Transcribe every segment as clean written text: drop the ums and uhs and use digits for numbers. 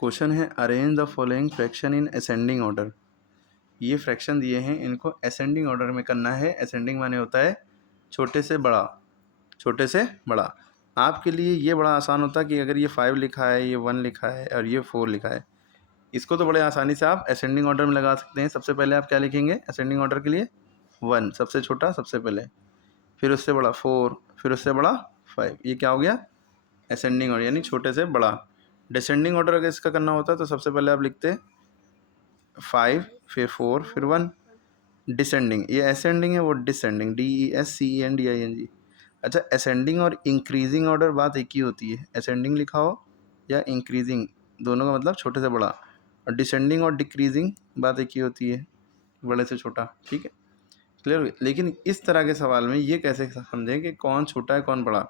Question है arrange the following fraction in ascending order. ये fraction दिए हैं, इनको असेंडिंग ऑर्डर में करना है। असेंडिंग माने होता है छोटे से बड़ा, छोटे से बड़ा। आपके लिए ये बड़ा आसान होता है कि अगर ये 5 लिखा है, ये 1 लिखा है और ये 4 लिखा है, इसको तो बड़े आसानी से आप असेंडिंग ऑर्डर में लगा सकते हैं। सबसे पहले आप क्या लिखेंगे असेंडिंग ऑर्डर के लिए? 1 सबसे छोटा सबसे पहले, फिर उससे बड़ा 4, फिर उससे बड़ा 5। ये क्या हो गया? असेंडिंग ऑर्डर यानी छोटे से बड़ा। डिसेंडिंग ऑर्डर अगर इसका करना होता है तो सबसे पहले आप लिखते 5, फिर 4, फिर 1। डिसेंडिंग, ये असेंडिंग है, वो डिसेंडिंग, DESCENDING। अच्छा, असेंडिंग और इंक्रीजिंग ऑर्डर बात एक ही होती है। असेंडिंग लिखा हो या इंक्रीजिंग, दोनों का मतलब छोटे से बड़ा। और डिसेंडिंग और डिक्रीजिंग बात एक ही होती है, बड़े से छोटा। ठीक है, क्लियर? लेकिन इस तरह के सवाल में ये कैसे समझें कि कौन छोटा है कौन बड़ा?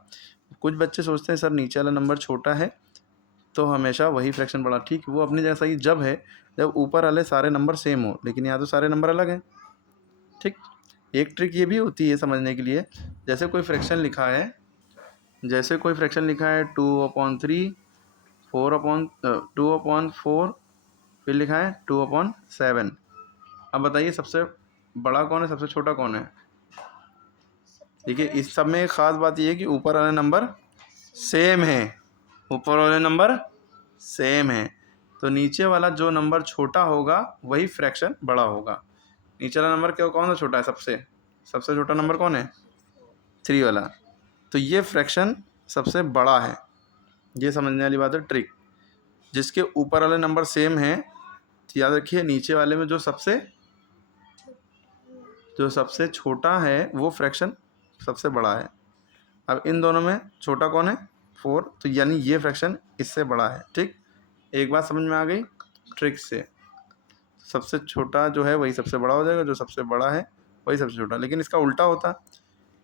कुछ बच्चे सोचते हैं सर नीचे वाला नंबर छोटा है तो हमेशा वही फ्रैक्शन बड़ा। ठीक, वो अपनी जैसा ही जब है जब ऊपर वाले सारे नंबर सेम हो, लेकिन यहाँ तो सारे नंबर अलग हैं। ठीक, एक ट्रिक ये भी होती है समझने के लिए, जैसे कोई फ्रैक्शन लिखा है, जैसे कोई फ्रैक्शन लिखा है 2/3, 2/4, फिर लिखा है 2/7। अब बताइए सबसे बड़ा कौन है, सबसे छोटा कौन है? देखिए इस सब में एक ख़ास बात ये है कि ऊपर वाले नंबर सेम है, ऊपर वाले नंबर सेम है, तो नीचे वाला जो नंबर छोटा होगा वही फ्रैक्शन बड़ा होगा। नीचे वाला नंबर कौन सा छोटा है? सबसे सबसे छोटा नंबर कौन है? 3 वाला, तो ये फ्रैक्शन सबसे बड़ा है। ये समझने वाली बात है, ट्रिक। जिसके ऊपर वाले नंबर सेम हैं, तो याद रखिए नीचे वाले में जो सबसे छोटा है वो फ्रैक्शन सबसे बड़ा है। अब इन दोनों में छोटा कौन है? 4, तो यानी ये फ्रैक्शन इससे बड़ा है। ठीक, एक बात समझ में आ गई ट्रिक से? सबसे छोटा जो है वही सबसे बड़ा हो जाएगा, जो सबसे बड़ा है वही सबसे छोटा। लेकिन इसका उल्टा होता,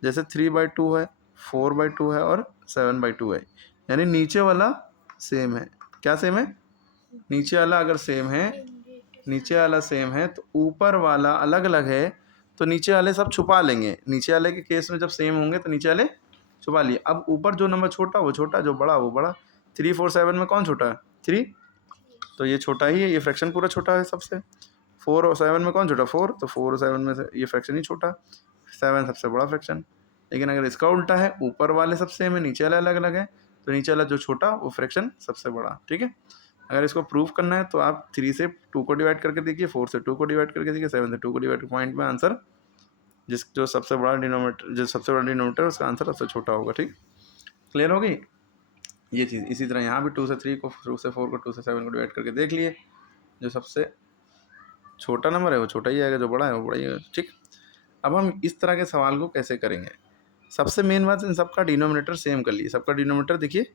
जैसे 3/2 है, 4/2 है और 7/2 है, यानी नीचे वाला सेम है। क्या सेम है? नीचे वाला अगर सेम है, नीचे वाला सेम है तो ऊपर वाला अलग अलग है, तो नीचे वाले सब छुपा लेंगे। नीचे वाले के केस में जब सेम होंगे तो नीचे वाले छुपा लिए। अब ऊपर जो नंबर छोटा वो छोटा, जो बड़ा वो बड़ा। 3, 4, 7 में कौन छोटा है? 3, तो ये छोटा ही है, ये फ्रैक्शन पूरा छोटा है सबसे। 4 और 7 में कौन छोटा? 4, तो 4 और 7 में से ये फ्रैक्शन ही छोटा, 7 सबसे बड़ा फ्रैक्शन। लेकिन अगर इसका उल्टा है, ऊपर वाले सब सेम है, नीचे वाले अलग अलग है, तो नीचे वाला जो छोटा वो फ्रैक्शन सबसे बड़ा। ठीक है, अगर इसको प्रूव करना है तो आप 3 से 2 को डिवाइड करके देखिए, 4 से 2 को डिवाइड करके देखिए, 7 से 2 को डिवाइड, पॉइंट में आंसर जो सबसे बड़ा डिनोमिनेटर उसका आंसर सबसे छोटा होगा। ठीक, क्लियर हो गई ये चीज़? इसी तरह यहाँ भी 2 से 3 को, 2 से 4 को, 2 से 7 को डिवाइड करके देख लिए, जो सबसे छोटा नंबर है वो छोटा ही आएगा, जो बड़ा है वो बड़ा ही आएगा। ठीक, अब हम इस तरह के सवाल को कैसे करेंगे? सबसे मेन बात, इन सबका डिनोमिनेटर सेम कर लिए। सबका डिनोमिनेटर देखिए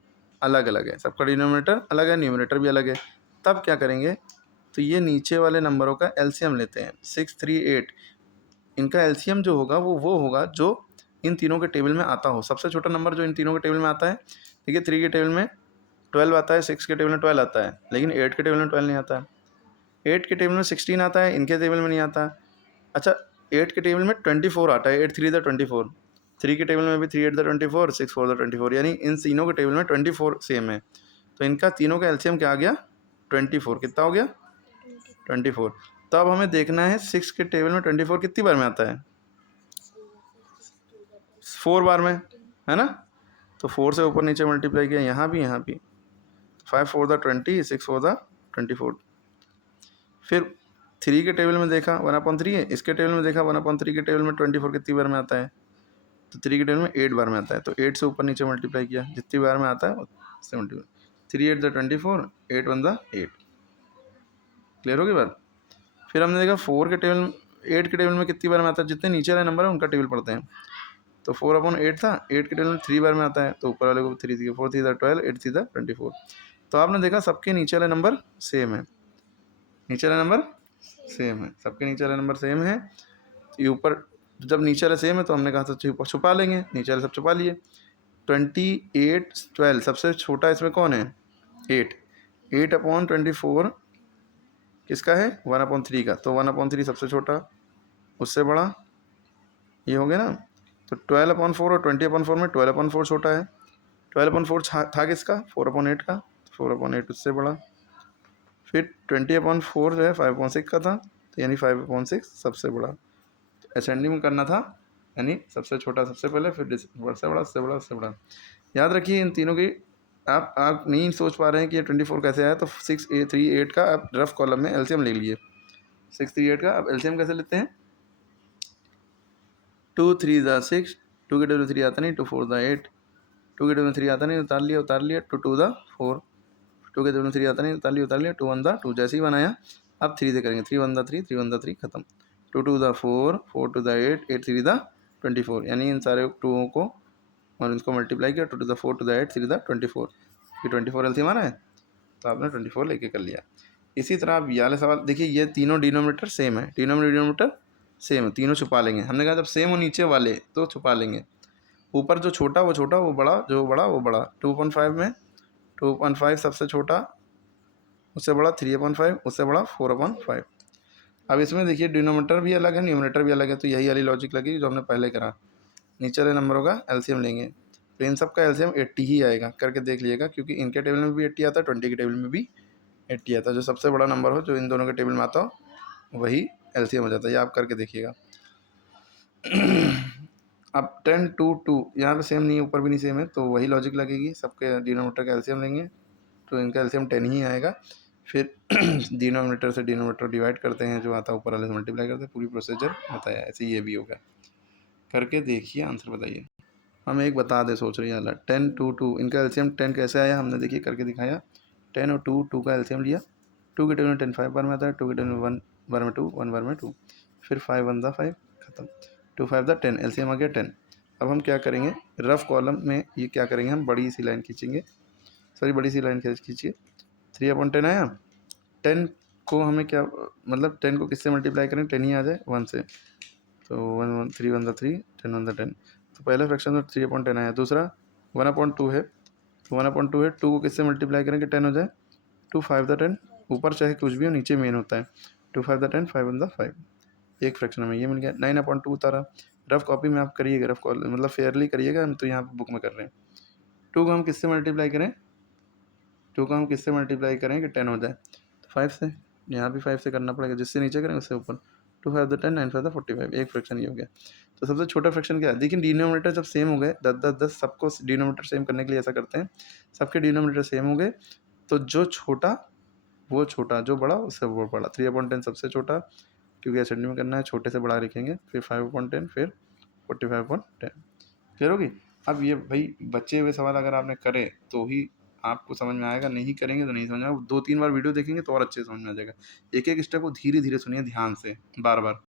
अलग अलग है, सबका डिनोमिनेटर अलग है, न्यूमिनेटर भी अलग है। तब क्या करेंगे? तो ये नीचे वाले नंबरों का एलसीएम लेते हैं, 6, 3, 8। इनका एलसीएम जो होगा वो होगा जो इन तीनों के टेबल में आता हो। सबसे छोटा नंबर जो इन तीनों के टेबल में आता है, ठीक है, 3 के टेबल में 12 आता है, 6 के टेबल में 12 आता है, लेकिन 8 के टेबल में 12 नहीं आता है। 8 के टेबल में 16 आता है, इनके टेबल में नहीं आता है। अच्छा, 8 के टेबल में 24 आता है, 8 3 द 24। 3 के टेबल में भी 3 8 द 24, 6 4 द 24, यानी इन तीनों के टेबल में 24 सेम है। तो इनका तीनों का एलसीएम क्या आ गया? 24। कितना हो गया? 24। तो अब हमें देखना है 6 के टेबल में 24 कितनी बार में आता है? 4 बार में, है ना? तो 4 से ऊपर नीचे मल्टीप्लाई किया, यहाँ भी यहाँ भी। 5 4 द 20, 6 4 द 24। फिर 3 के टेबल में देखा 1/3 है, इसके टेबल में देखा 1/3 के टेबल में 24 कितनी बार में आता है? तो 3 के टेबल में 8 बार में आता है, तो 8 से ऊपर नीचे मल्टीप्लाई किया, जितनी बार में आता है उससे मल्टीप्लाई। 3 8 the 24, 8 1 the 8। क्लियर होगी बात? फिर हमने देखा 4 के टेबल में, 8 के टेबल में कितनी बार में आता है? जितने नीचे वाले नंबर है उनका टेबल पढ़ते हैं। तो 4/8 था, 8 के टेबल में 3 बार में आता है, तो ऊपर वाले को 3 4 3 12, 8 3 24। तो आपने देखा सबके नीचे वाले नंबर सेम है, नीचे वाला नंबर सेम है, सबके नीचे वाला नंबर सेम है। ये ऊपर जब नीचे वाला सेम है तो हमने कहा था छुपा लेंगे, नीचे वाले सब छुपा लिए। 28 12 सबसे छोटा इसमें कौन है? 8। 8/24 किसका है? 1/3 का, तो 1/3 सबसे छोटा, उससे बड़ा ये हो गया ना। तो 12/4 और 20/4 में 12/4 छोटा है। 12/4 था किसका? 4/8 का, 4/8 उससे बड़ा। फिर 20/4 जो है 5/6 का था, तो यानी 5/6 सबसे बड़ा। तो असेंडिंग में करना था, यानी सबसे छोटा सबसे पहले, फिर सबसे बड़ा, सबसे बड़ा, सबसे बड़ा। याद रखिए इन तीनों की, आप नहीं सोच पा रहे हैं कि ये 24 कैसे आया, तो 638 का आप रफ कॉलम में एलसीएम ले लीजिए। 638 का अब एलसीएम कैसे लेते हैं, 2 3 ज़ा 6, 2 के टेबल में 3 आता नहीं, 2 4 ज़ा 8, 2 के टेबल में 3 आता नहीं, उतार लिया, 2 2 ज़ा 4, 2 के टेबल में 3 आता नहीं, उतार लिया, 2 1 ज़ा 2, जैसे ही बनाया अब 3 से करेंगे, 3 1 ज़ा 3, 3 1 ज़ा 3, खत्म। 2 2 ज़ा 4, 4 2 ज़ा 8, 8 3 ज़ा 24, यानी इन सारे टूओं को और इनको मल्टीप्लाई किया, 2 2 ज़ा 4, 2 ज़ा 8, 3 ज़ा 24, ये 24 एलसीएम आ रहा है, तो आपने 24 लेके कर लिया। इसी तरह आप ये वाले सवाल देखिए, ये तीनों डिनोमिनेटर सेम है, डिनोमिनेटर सेम है, तीनों छुपा लेंगे। हमने कहा जब सेम हो नीचे वाले तो छुपा लेंगे, ऊपर जो छोटा वो छोटा, वो बड़ा, जो बड़ा वो बड़ा। 2.5 में 2.5 सबसे छोटा, उससे बड़ा 3/5, उससे बड़ा 4/5। अब इसमें देखिए डिनोमिनेटर भी अलग है, न्यूमरेटर भी अलग है, तो यही वाली लॉजिक लगेगी जो हमने पहले करा। नीचे वाले नंबरों का एलसीएम लेंगे, तो इन सब का एलसीएम 80 ही आएगा, करके देख लीजिएगा, क्योंकि इनके टेबल में भी 80 आता है, 20 के टेबल में भी 80 आता है। जो सबसे बड़ा नंबर हो जो इन दोनों के टेबल में आता हो वही एलसीएम हो जाता है, ये आप करके देखिएगा। अब 10 2 2 यहाँ पे सेम नहीं है, ऊपर भी नहीं सेम है, तो वही लॉजिक लगेगी, सबके डिनोमिनेटर का एलसीएम लेंगे, तो इनका एलसीएम 10 ही आएगा। फिर डिनोमिनेटर से डिनोमिनेटर डिवाइड करते हैं, जो आता है ऊपर वाले से मल्टीप्लाई करते हैं, पूरी प्रोसीजर बताया, ऐसे ये भी होगा। करके देखिए, आंसर बताइए। हम एक बता दे सोच रही है अलग, 10 2 2 इनका एलसीएम 10 कैसे आया, हमने देखिए करके दिखाया। 10 और 2 2 का एलसीएम लिया, 2 के टेबल में 10 5 बार में आता है, 2 के टेबल में 1 बार में 2, 1 बार में 2, फिर 5 1 ज़ा 5, खत्म। 2 5 ज़ा 10, एलसीएम आ गया 10। अब हम क्या करेंगे, रफ कॉलम में ये क्या करेंगे, हम बड़ी सी लाइन खींचेंगे, सॉरी बड़ी सी लाइन खींचिए। 3/10 आया, 10 को हमें क्या, मतलब 10 को किससे मल्टीप्लाई करें, 10 ही आ जाए 1 से, तो 1 1 3 1 ज़ा 3, 10 1 ज़ा 10, तो पहले फ्रैक्शन में 3/10 आया। दूसरा 1/2 है, तो 1/2 है, 2 को किससे मल्टीप्लाई करें कि 10 हो जाए, 2 5 ज़ा 10, ऊपर चाहे कुछ भी हो, नीचे मेन होता है, 2 5 ज़ा 10, 5 1 ज़ा 5, एक फ्रैक्शन में ये मिल गया। 9/2 उतारा, रफ कॉपी में आप करिएगा, रफ कॉल मतलब फेयरली करिएगा, हम तो यहाँ पे बुक में कर रहे हैं। 2 को हम किससे मल्टीप्लाई करें, 2 को हम किससे मल्टीप्लाई करें कि 10 हो जाए, तो 5 से, यहाँ भी 5 से करना पड़ेगा, जिससे नीचे करें उससे ऊपर। 2 5 ज़ा 10, 9 5 ज़ा 45, एक फ्रैक्शन ये हो गया। तो सबसे छोटा फ्रैक्शन क्या है, देखिए डिनोमिनेटर जब सेम हो गए, 10 10 10, सबको डिनोमिनेटर सेम करने के लिए ऐसा करते हैं, सबके डिनोमिनेटर सेम हो गए, तो जो छोटा वो छोटा, जो बड़ा उससे वो बड़ा। 3/10 सबसे छोटा, क्योंकि असेंडिंग में करना है, छोटे से बड़ा लिखेंगे, फिर 5/10, फिर 45/10, क्लियर होगी। अब ये भाई बचे हुए सवाल अगर आपने करे तो ही आपको समझ में आएगा, नहीं करेंगे तो नहीं समझ में आएगा। 2 3 बार वीडियो देखेंगे तो और अच्छे से समझ में आ जाएगा। एक एक स्टेप को धीरे धीरे सुनिए, ध्यान से, बार बार।